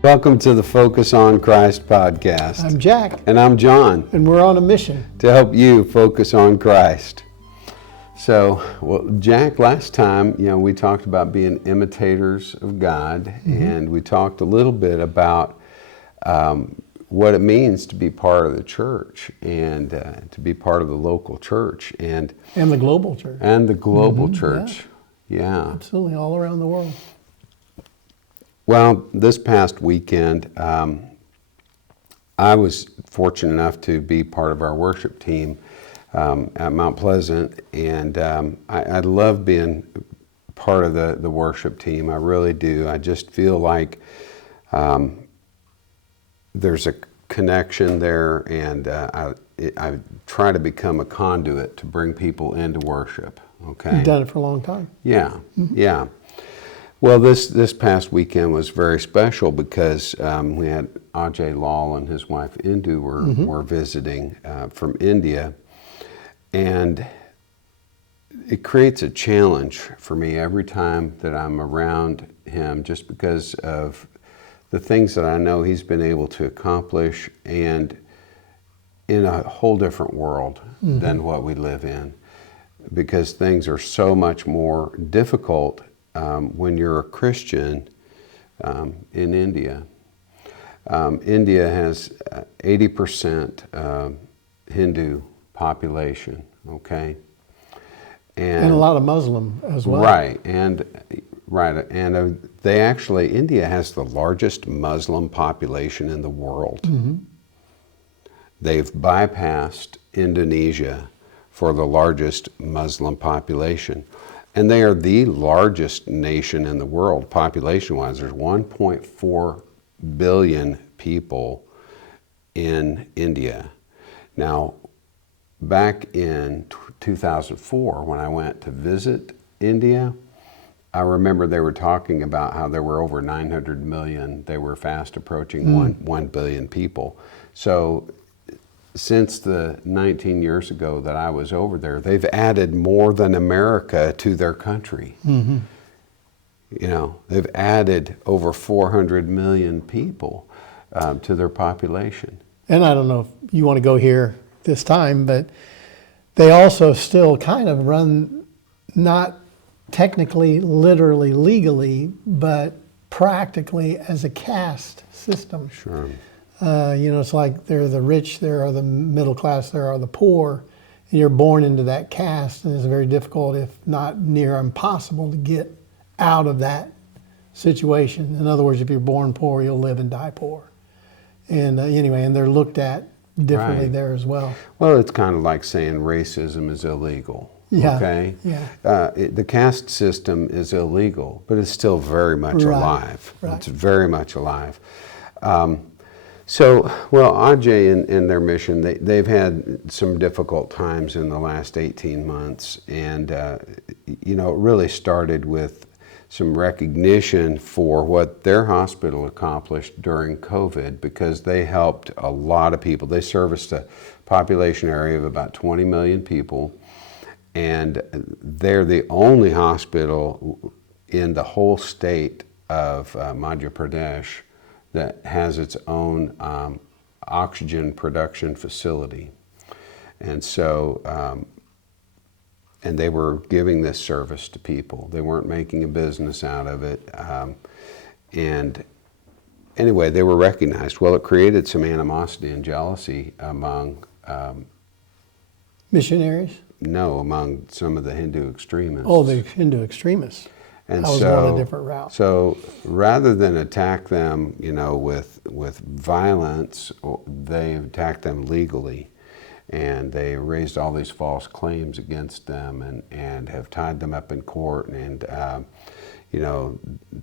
Welcome to the Focus on Christ podcast. I'm Jack. And I'm John. And we're on a mission to help you focus on Christ. So, Jack, last time, we talked about being imitators of God, and we talked a little bit about what it means to be part of the church and to be part of the local church. And the global church. And the global church. Yeah. Absolutely, all around the world. Well, this past weekend, I was fortunate enough to be part of our worship team at Mount Pleasant, and I love being part of the worship team. I really do. I just feel like there's a connection there, and I try to become a conduit to bring people into worship. Okay. You've done it for a long time. Yeah, yeah. Well, this past weekend was very special because we had Ajay Lal and his wife Indu were visiting from India, and it creates a challenge for me every time that I'm around him, just because of the things that I know he's been able to accomplish, and in a whole different world than what we live in, because things are so much more difficult when you're a Christian in India. India has 80% Hindu population, okay? And a lot of Muslim as well. Right, and they actually, India has the largest Muslim population in the world. They've bypassed Indonesia for the largest Muslim population. And they are the largest nation in the world, population-wise. There's 1.4 billion people in India. Now, back in 2004, when I went to visit India, I remember they were talking about how there were over 900 million. They were fast approaching 1 billion people. So since the 19 years ago that I was over there, they've added more than America to their country. They've added over 400 million people to their population. And I don't know if you want to go here this time, but they also still kind of run, not technically, literally, legally, but practically as a caste system. Sure. It's like there are the rich, there are the middle class, there are the poor, and you're born into that caste, and it's very difficult, if not near impossible, to get out of that situation. In other words, if you're born poor, you'll live and die poor. And and they're looked at differently there as well. Well, it's kind of like saying racism is illegal. Yeah. Okay. Yeah. The caste system is illegal, but it's still very much alive. Right. It's very much alive. Ajay and their mission, they've had some difficult times in the last 18 months. And, it really started with some recognition for what their hospital accomplished during COVID, because they helped a lot of people. They serviced a population area of about 20 million people. And they're the only hospital in the whole state of Madhya Pradesh that has its own oxygen production facility. And so, and they were giving this service to people. They weren't making a business out of it. And anyway, they were recognized. Well, it created some animosity and jealousy among missionaries? No, among some of the Hindu extremists. Oh, the Hindu extremists. And I was going a different route. So rather than attack them, with violence, they attacked them legally, and they raised all these false claims against them, and have tied them up in court, and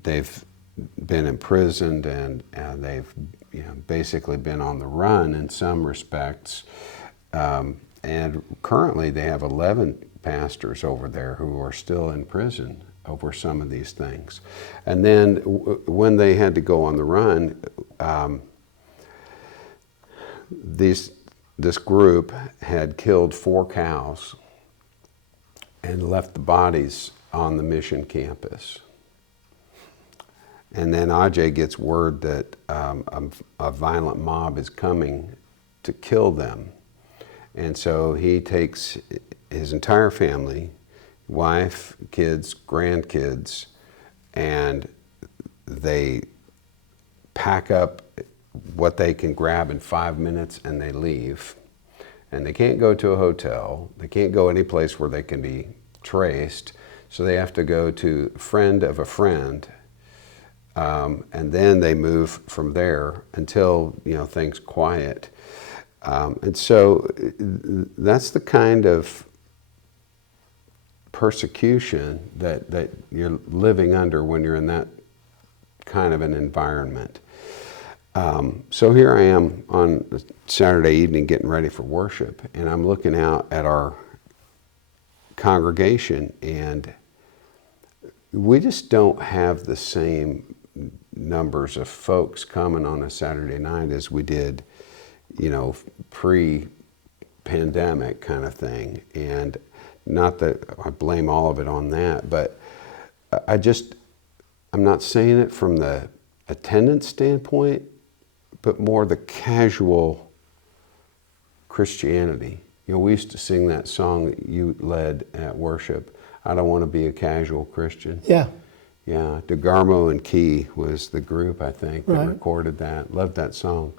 they've been imprisoned, and they've basically been on the run in some respects, and currently they have 11 pastors over there who are still in prison over some of these things. And then when they had to go on the run, this group had killed 4 cows and left the bodies on the mission campus. And then Ajay gets word that a violent mob is coming to kill them. And so he takes his entire family, wife, kids, grandkids, and they pack up what they can grab in 5 minutes and they leave. And they can't go to a hotel. They can't go any place where they can be traced. So they have to go to a friend of a friend. And then they move from there until, things quiet. And so that's the kind of persecution that you're living under when you're in that kind of an environment. So here I am on a Saturday evening getting ready for worship, and I'm looking out at our congregation, and we just don't have the same numbers of folks coming on a Saturday night as we did, pre-pandemic kind of thing. And not that I blame all of it on that, but I'm not saying it from the attendance standpoint, but more the casual Christianity. We used to sing that song that you led at worship, I don't want to be a casual Christian. Yeah. Yeah, DeGarmo Key was the group, I think, that Right. recorded that. Loved that song.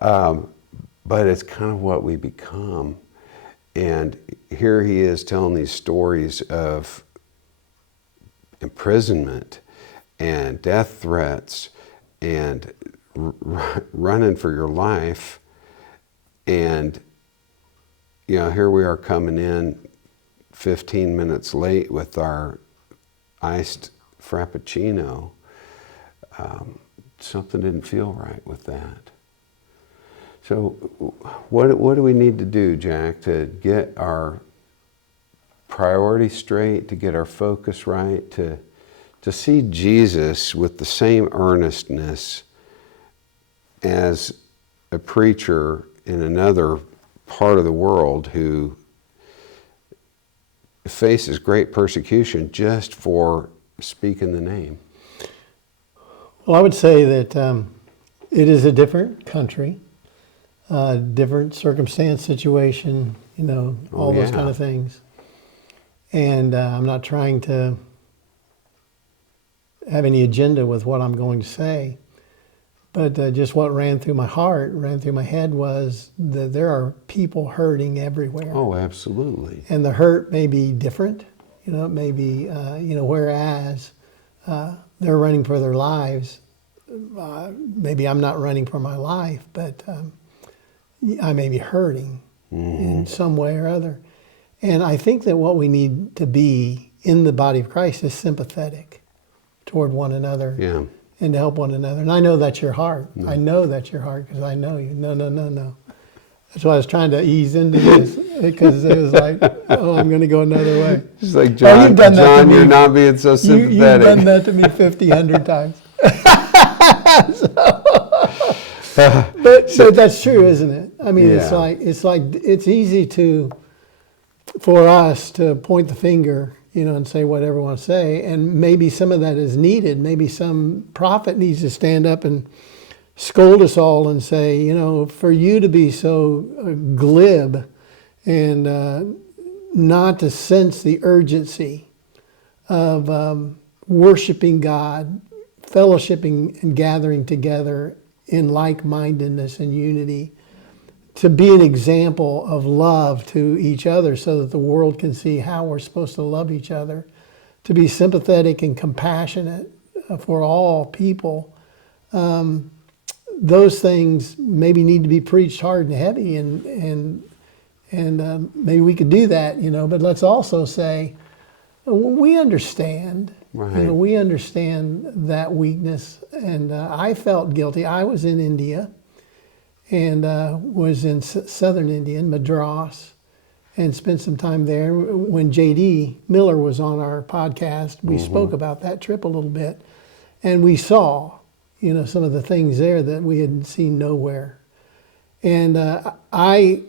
But it's kind of what we become. And here he is telling these stories of imprisonment and death threats and running for your life. And, here we are coming in 15 minutes late with our iced Frappuccino. Something didn't feel right with that. So what do we need to do, Jack, to get our priorities straight, to get our focus right, to see Jesus with the same earnestness as a preacher in another part of the world who faces great persecution just for speaking the name? Well, I would say that it is a different country, different circumstance, situation, all those kind of things. And I'm not trying to have any agenda with what I'm going to say, but just what ran through my heart, ran through my head was that there are people hurting everywhere. Oh, absolutely. And the hurt may be different, it may be, whereas they're running for their lives. Maybe I'm not running for my life, but I may be hurting in some way or other. And I think that what we need to be in the body of Christ is sympathetic toward one another. Yeah. And to help one another. And I know that's your heart. I know that's your heart because I know you. No. That's why I was trying to ease into this because it was like, I'm going to go another way. It's like, John, you're not being so sympathetic. You've done that to me 50, 100 times. But that's true, isn't it? I mean, Yeah. it's easy for us to point the finger, and say whatever we want to say. And maybe some of that is needed. Maybe some prophet needs to stand up and scold us all and say, for you to be so glib and not to sense the urgency of worshiping God, fellowshipping and gathering together in like-mindedness and unity, to be an example of love to each other so that the world can see how we're supposed to love each other, to be sympathetic and compassionate for all people. Those things maybe need to be preached hard and heavy, and maybe we could do that, but let's also say, we understand. Right. We understand that weakness, and I felt guilty. I was in India, and was in southern India, in Madras, and spent some time there. When J.D. Miller was on our podcast, we spoke about that trip a little bit, and we saw, some of the things there that we had seen nowhere. And I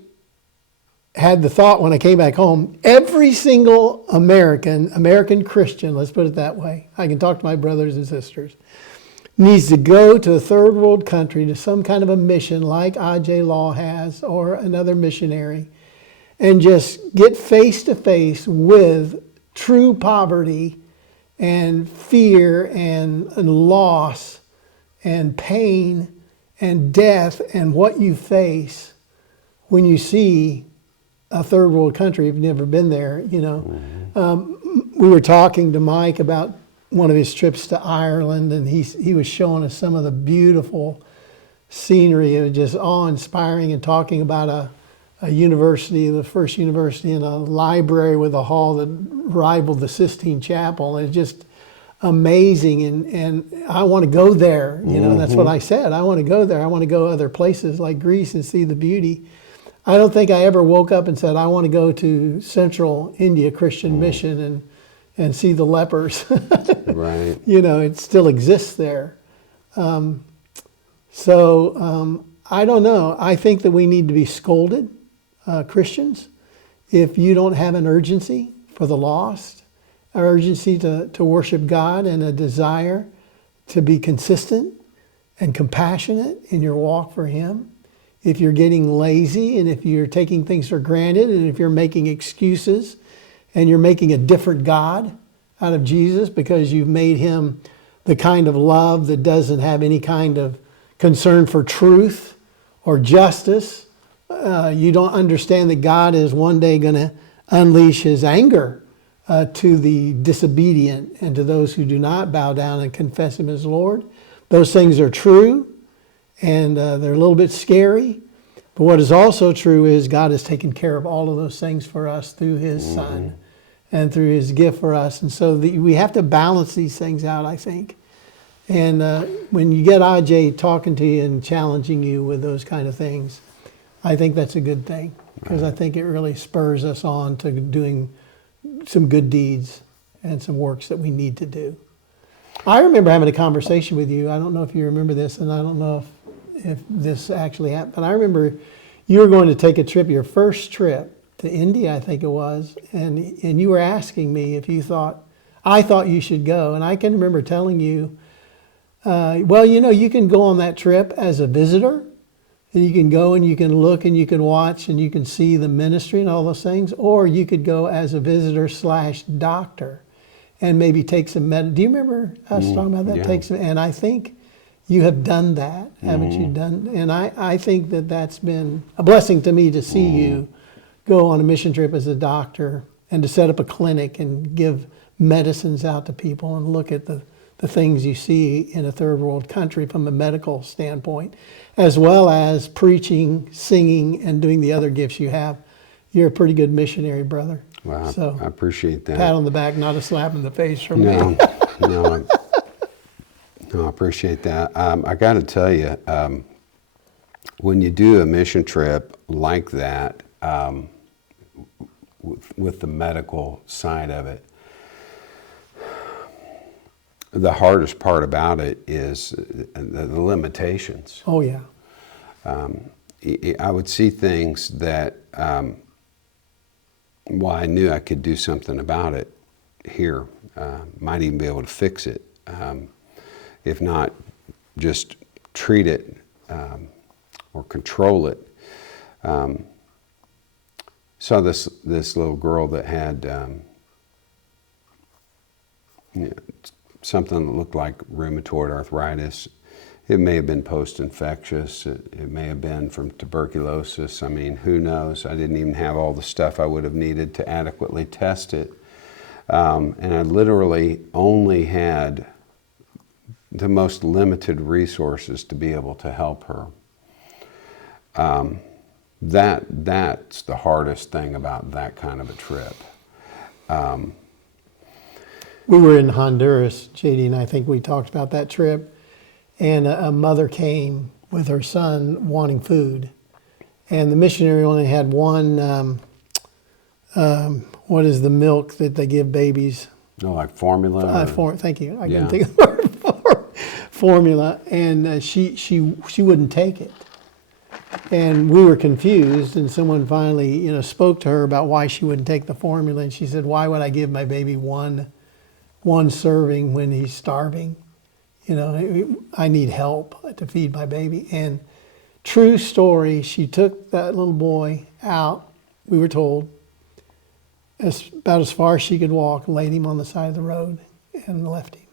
had the thought when I came back home, every single American Christian, let's put it that way, I can talk to my brothers and sisters, needs to go to a third world country to some kind of a mission like Ajay Law has or another missionary and just get face to face with true poverty and fear and loss and pain and death and what you face when you see a third world country, if you've never been there, you know. We were talking to Mike about one of his trips to Ireland, and he was showing us some of the beautiful scenery. It was just awe-inspiring, and talking about a university, the first university, in a library with a hall that rivaled the Sistine Chapel. And it's just amazing, and I want to go there. You know, that's what I said. I want to go there. I want to go other places like Greece and see the beauty. I don't think I ever woke up and said, I want to go to Central India Christian Mission and see the lepers. Right. You know, it still exists there. I don't know. I think that we need to be scolded, Christians, if you don't have an urgency for the lost, an urgency to worship God, and a desire to be consistent and compassionate in your walk for Him. If you're getting lazy, and if you're taking things for granted, and if you're making excuses, and you're making a different God out of Jesus because you've made Him the kind of love that doesn't have any kind of concern for truth or justice, you don't understand that God is one day going to unleash His anger to the disobedient and to those who do not bow down and confess Him as Lord. Those things are true, and they're a little bit scary. But what is also true is God has taken care of all of those things for us through His Son and through His gift for us. And so we have to balance these things out, I think. And when you get Ajay talking to you and challenging you with those kind of things, I think that's a good thing, because I think it really spurs us on to doing some good deeds and some works that we need to do. I remember having a conversation with you. I don't know if you remember this, and I don't know if this actually happened, but I remember you were going to take a trip, your first trip to India, I think it was, and you were asking me if I thought you should go. And I can remember telling you, well, you know, you can go on that trip as a visitor, and you can go and you can look and you can watch and you can see the ministry and all those things, or you could go as a visitor / doctor and maybe take some do you remember us talking about that? Yeah. And I think you have done that, haven't you done? And I think that that's been a blessing to me to see you go on a mission trip as a doctor and to set up a clinic and give medicines out to people and look at the things you see in a third world country from a medical standpoint, as well as preaching, singing, and doing the other gifts you have. You're a pretty good missionary, brother. Wow, So, I appreciate that. pat on the back, not a slap in the face from me. No, I appreciate that. I got to tell you, when you do a mission trip like that, with the medical side of it, the hardest part about it is the limitations. Oh, yeah. I would see things that, well, I knew I could do something about it here, might even be able to fix it, if not just treat it or control it. Saw this little girl that had something that looked like rheumatoid arthritis. It may have been post-infectious. It may have been from tuberculosis. I mean, who knows? I didn't even have all the stuff I would have needed to adequately test it. And I literally only had the most limited resources to be able to help her. That's the hardest thing about that kind of a trip. We were in Honduras, JD and I think we talked about that trip, and a mother came with her son wanting food. And the missionary only had one, what is the milk that they give babies? Oh, like formula? Thank you. I couldn't think of the word for formula. And she wouldn't take it. And we were confused, and someone finally, spoke to her about why she wouldn't take the formula. And she said, "Why would I give my baby one serving when he's starving? You know, I need help to feed my baby. And true story, she took that little boy out, we were told, about as far as she could walk, laid him on the side of the road and left him.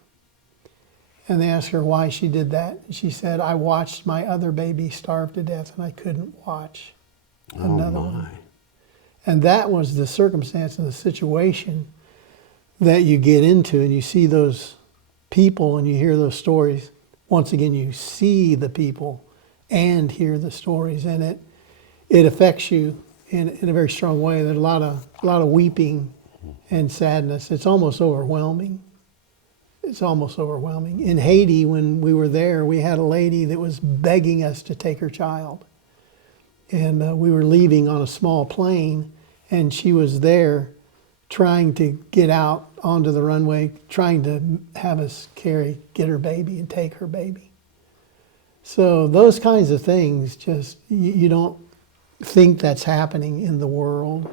And they asked her why she did that. And she said, I watched my other baby starve to death and I couldn't watch another one. And that was the circumstance and the situation that you get into, and you see those people and you hear those stories. Once again, you see the people and hear the stories, and it affects you in a very strong way. There's a lot of weeping and sadness. It's almost overwhelming. It's almost overwhelming. In Haiti, when we were there, we had a lady that was begging us to take her child. And we were leaving on a small plane, and she was there trying to get out onto the runway, trying to have us get her baby and take her baby. So those kinds of things, just, you don't think that's happening in the world.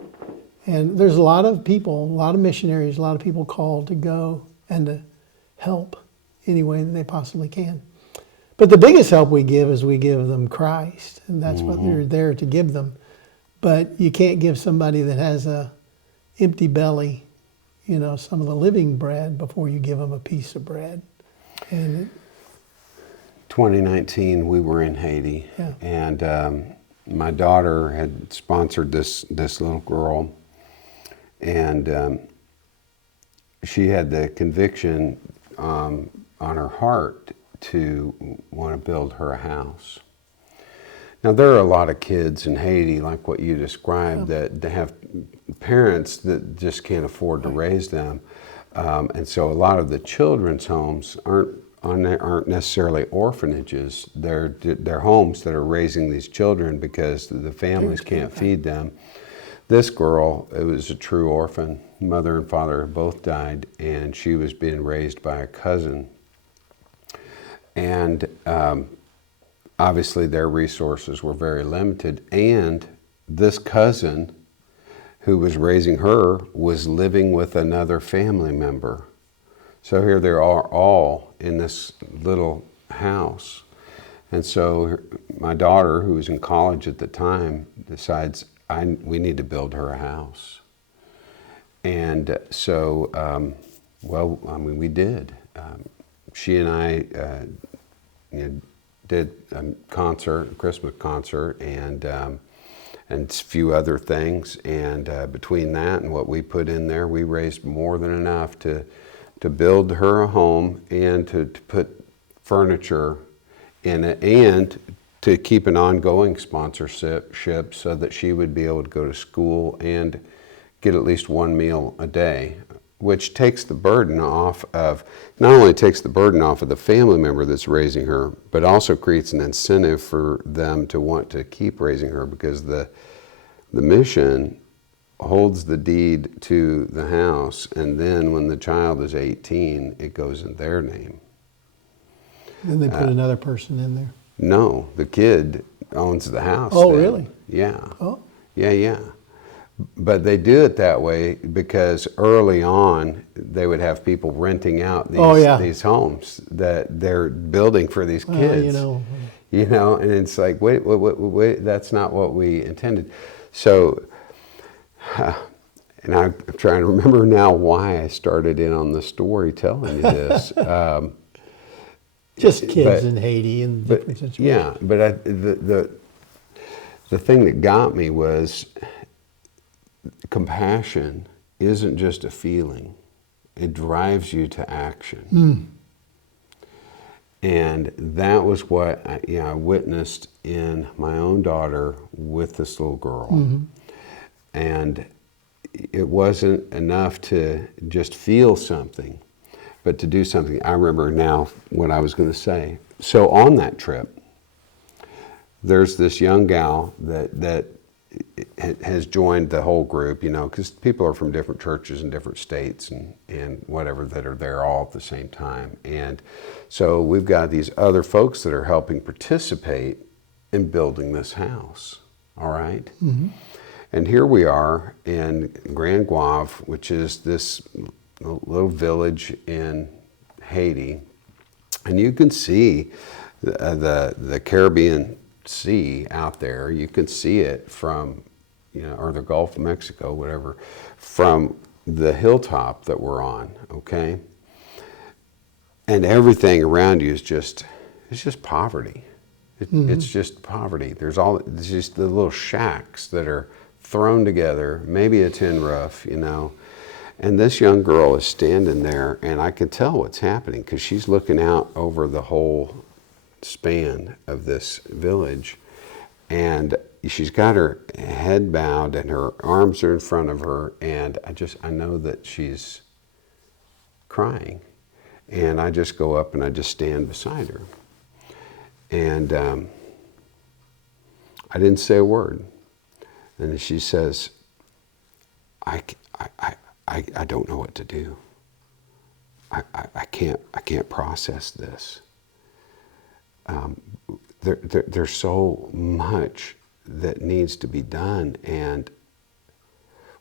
And there's a lot of people, a lot of missionaries, a lot of people called to go and to help any way that they possibly can. But the biggest help we give is we give them Christ, and that's what they're there to give them. But you can't give somebody that has a empty belly, you know, some of the living bread before you give them a piece of bread. And 2019, we were in Haiti, and my daughter had sponsored this little girl, and she had the conviction on her heart to want to build her a house. Now, there are a lot of kids in Haiti, like what you described, that have parents that just can't afford to raise them. And so a lot of the children's homes aren't necessarily orphanages. They're homes that are raising these children because the families can't feed them. This girl, it was a true orphan. Mother and father both died, and she was being raised by a cousin. And obviously their resources were very limited, and this cousin who was raising her was living with another family member. So here they are all in this little house. And so my daughter, who was in college at the time, decides we need to build her a house. And so, we did. She and I did a Christmas concert, and a few other things. And between that and what we put in there, we raised more than enough to build her a home and to put furniture in it, and to keep an ongoing sponsorship so that she would be able to go to school and get at least one meal a day, which takes the burden off of, not only takes the burden off of the family member that's raising her, but also creates an incentive for them to want to keep raising her, because the mission holds the deed to the house, and then when the child is 18, it goes in their name. Then they put another person in there. No, the kid owns the house. Oh, then. really? Yeah. Oh. Yeah. But they do it that way because early on they would have people renting out these homes that they're building for these kids. You know, and it's like, wait, that's not what we intended. So, and I'm trying to remember now why I started in on the story telling you this. Just kids in Haiti and different situations. Yeah, but the thing that got me was compassion isn't just a feeling. It drives you to action. And that was what I witnessed in my own daughter with this little girl. And it wasn't enough to just feel something, but to do something. I remember now what I was going to say. So on that trip, there's this young gal that has joined the whole group, because people are from different churches in different states and whatever that are there all at the same time. And so we've got these other folks that are helping participate in building this house, all right? And here we are in Grand Guave, which is this little village in Haiti. And you can see the Caribbean Sea out there. You can see it from, or the Gulf of Mexico, whatever, from the hilltop that we're on, okay? And everything around you is it's just poverty. It's just poverty. It's just the little shacks that are thrown together, maybe a tin roof, And this young girl is standing there, and I can tell what's happening because she's looking out over the whole span of this village, and she's got her head bowed and her arms are in front of her, and I know that she's crying, and I just go up and I just stand beside her, and I didn't say a word, and she says, I don't know what to do. I can't process this. There's so much that needs to be done, and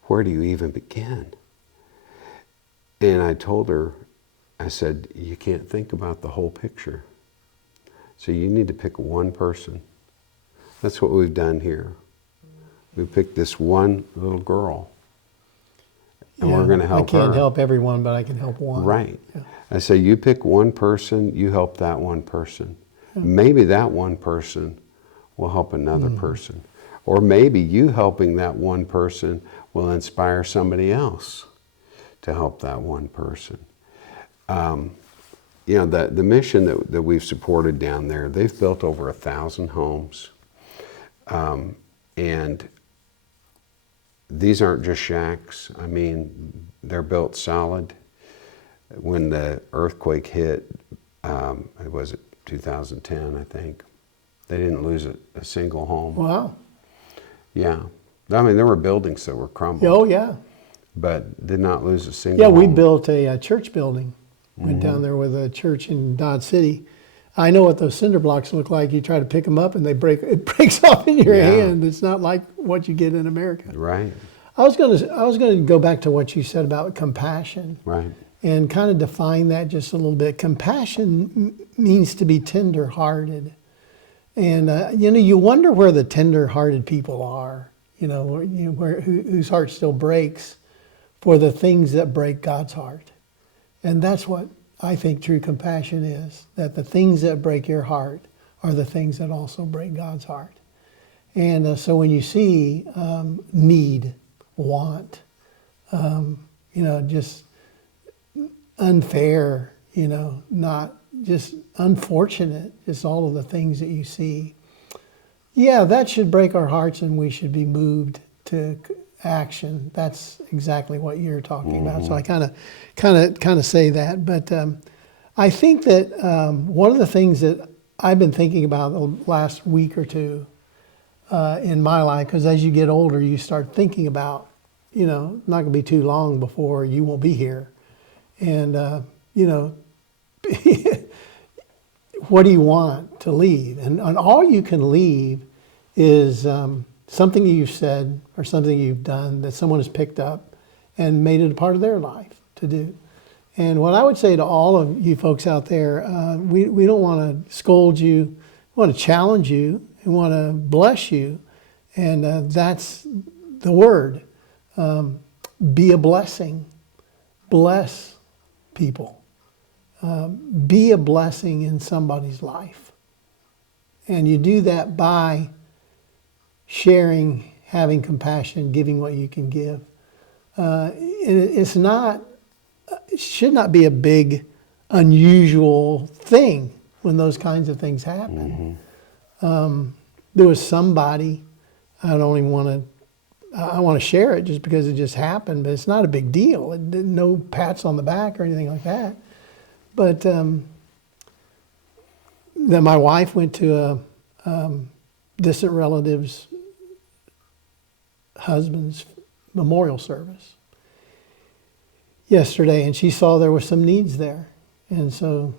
where do you even begin? And I told her, I said, you can't think about the whole picture. So you need to pick one person. That's what we've done here. We picked this one little girl, and we're going to help her. I can't help everyone, but I can help one. Right. Yeah. I say, you pick one person, you help that one person. Maybe that one person will help another person. Or maybe you helping that one person will inspire somebody else to help that one person. The mission that we've supported down there, they've built over 1,000 homes. And these aren't just shacks. I mean, they're built solid. When the earthquake hit, it was 2010, I think, they didn't lose a single home. Wow. Yeah. I mean, there were buildings that were crumbled. Oh, yeah. But did not lose a single Yeah, home. we built a church building. Went down there with a church in Dodge City. I know what those cinder blocks look like. You try to pick them up and it breaks off in your hand. It's not like what you get in America. Right. I was going to go back to what you said about compassion. Right. And kind of define that just a little bit. Compassion means to be tender-hearted. And, you wonder where the tender-hearted people are, whose heart still breaks for the things that break God's heart. And that's what I think true compassion is, that the things that break your heart are the things that also break God's heart. And so when you see need, want, just unfair, not just unfortunate, just all of the things that you see. Yeah, that should break our hearts and we should be moved to action. That's exactly what you're talking about. So I kind of say that. But I think that one of the things that I've been thinking about the last week or two in my life, because as you get older, you start thinking about, not going to be too long before you won't be here. And, what do you want to leave? And all you can leave is something you've said or something you've done that someone has picked up and made it a part of their life to do. And what I would say to all of you folks out there, we don't want to scold you. We want to challenge you. We want to bless you. And that's the word. Be a blessing. Bless people. Be a blessing in somebody's life. And you do that by sharing, having compassion, giving what you can give. It should not be a big, unusual thing when those kinds of things happen. There was somebody, I want to share it just because it just happened, but it's not a big deal. No pats on the back or anything like that. But then my wife went to a distant relative's husband's memorial service yesterday, and she saw there were some needs there. And so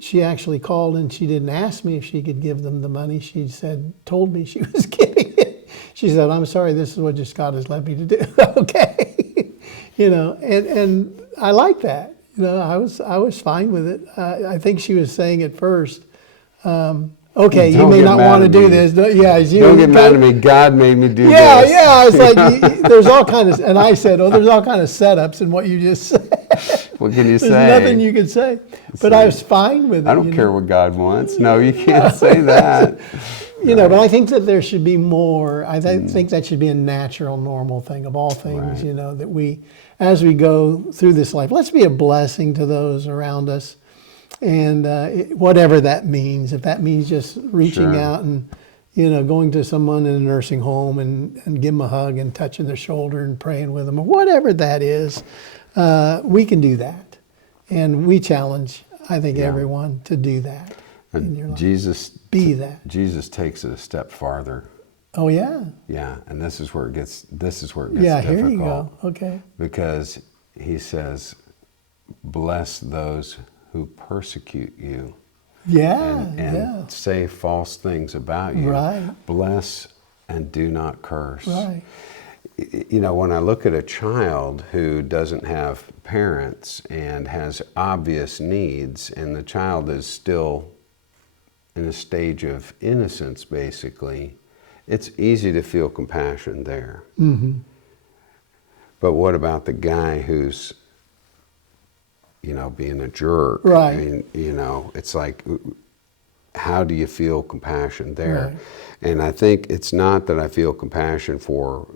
she actually called, and she didn't ask me if she could give them the money. She told me she was giving it. She said, "I'm sorry, this is what just God has led me to do." Okay. And I like that. I was fine with it. I think she was saying at first, okay, you Don't may get not mad want to at do me. this. Yeah, Don't get mad at me. God made me do Yeah, this. yeah. It's like there's all kind of, and I said, oh, there's all kind of setups in what you just said. What can you There's say? nothing you could say. But I was fine with it. I don't care what God wants. No, you can't say that. But I think that there should be more. Think that should be a natural, normal thing of all things, Right. that we, as we go through this life, let's be a blessing to those around us. And whatever that means, if that means just reaching Sure. out and, going to someone in a nursing home and give them a hug and touching their shoulder and praying with them, or whatever that is, we can do that. And we challenge, I think, everyone to do that in your life. Jesus Be that. Jesus takes it a step farther. Oh, yeah. Yeah, and this is where it gets Yeah, difficult. here you go. Okay. Because he says, "Bless those who persecute you Yeah, and say false things about you. Right. Bless and do not curse." Right. When I look at a child who doesn't have parents and has obvious needs, and the child is still in a stage of innocence, basically, it's easy to feel compassion there. Mm-hmm. But what about the guy who's, being a jerk? Right. I mean, it's like, how do you feel compassion there? Right. And I think it's not that I feel compassion for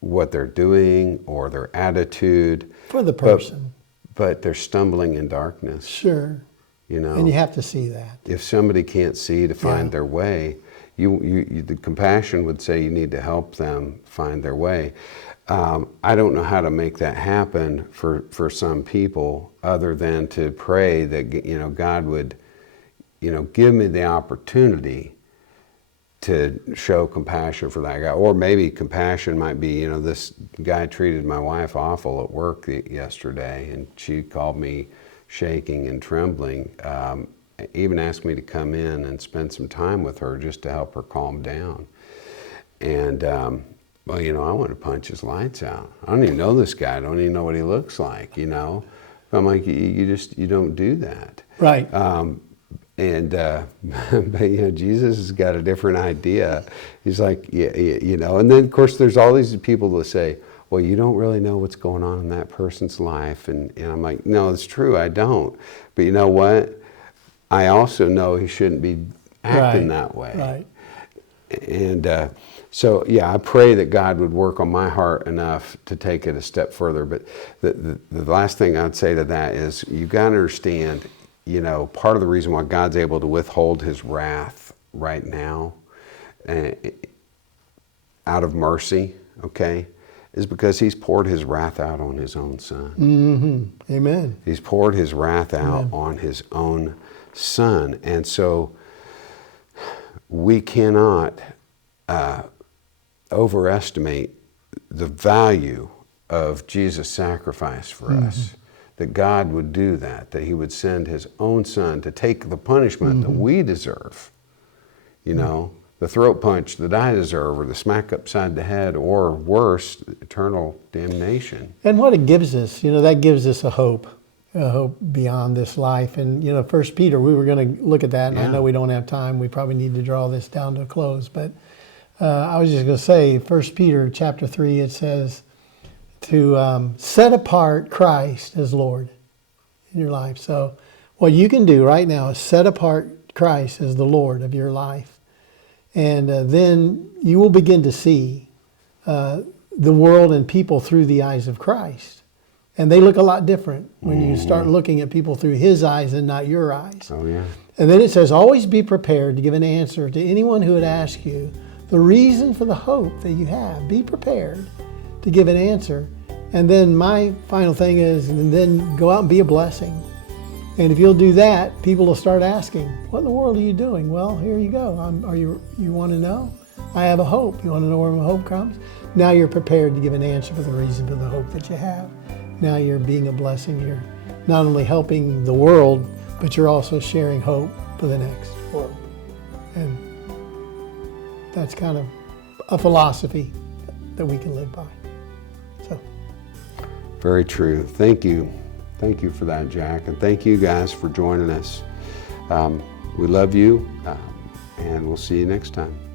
what they're doing or their attitude. For the person. But they're stumbling in darkness. Sure. And And you have to see that. if somebody can't see to find their way, the compassion would say you need to help them find their way. I don't know how to make that happen for some people, other than to pray that God would, give me the opportunity to show compassion for that guy. Or maybe compassion might be, this guy treated my wife awful at work yesterday, and she called me shaking and trembling, even asked me to come in and spend some time with her just to help her calm down. And, I want to punch his lights out. I don't even know this guy. I don't even know what he looks like, I'm like, you don't do that. Right. But Jesus has got a different idea. He's like, and then of course there's all these people that say, well, you don't really know what's going on in that person's life. And I'm like, no, it's true, I don't. But you know what? I also know he shouldn't be acting that way. Right. And so, I pray that God would work on my heart enough to take it a step further. But the last thing I'd say to that is, you've got to understand, part of the reason why God's able to withhold his wrath right now out of mercy, okay, is because he's poured his wrath out on his own son. Mm-hmm. Amen. He's poured his wrath out on his own son. And so we cannot overestimate the value of Jesus' sacrifice for us. That God would do that he would send his own son to take the punishment that we deserve. The throat punch that I deserve, or the smack upside the head, or worse, eternal damnation. And what it gives us, that gives us a hope beyond this life. And, 1 Peter, we were going to look at that, and I know we don't have time. We probably need to draw this down to a close. But I was just going to say, 1 Peter chapter 3, it says to set apart Christ as Lord in your life. So what you can do right now is set apart Christ as the Lord of your life. And then you will begin to see the world and people through the eyes of Christ. And they look a lot different when you start looking at people through his eyes and not your eyes. Oh, yeah. And then it says, always be prepared to give an answer to anyone who would ask you the reason for the hope that you have. Be prepared to give an answer. And then my final thing is, and then go out and be a blessing. And if you'll do that, people will start asking, what in the world are you doing? Well, here you go. You want to know? I have a hope. You want to know where my hope comes? Now you're prepared to give an answer for the reason for the hope that you have. Now you're being a blessing. You're not only helping the world, but you're also sharing hope for the next world. And that's kind of a philosophy that we can live by. So, Very true. Thank you. Thank you for that, Jack, and thank you guys for joining us. We love you, and we'll see you next time.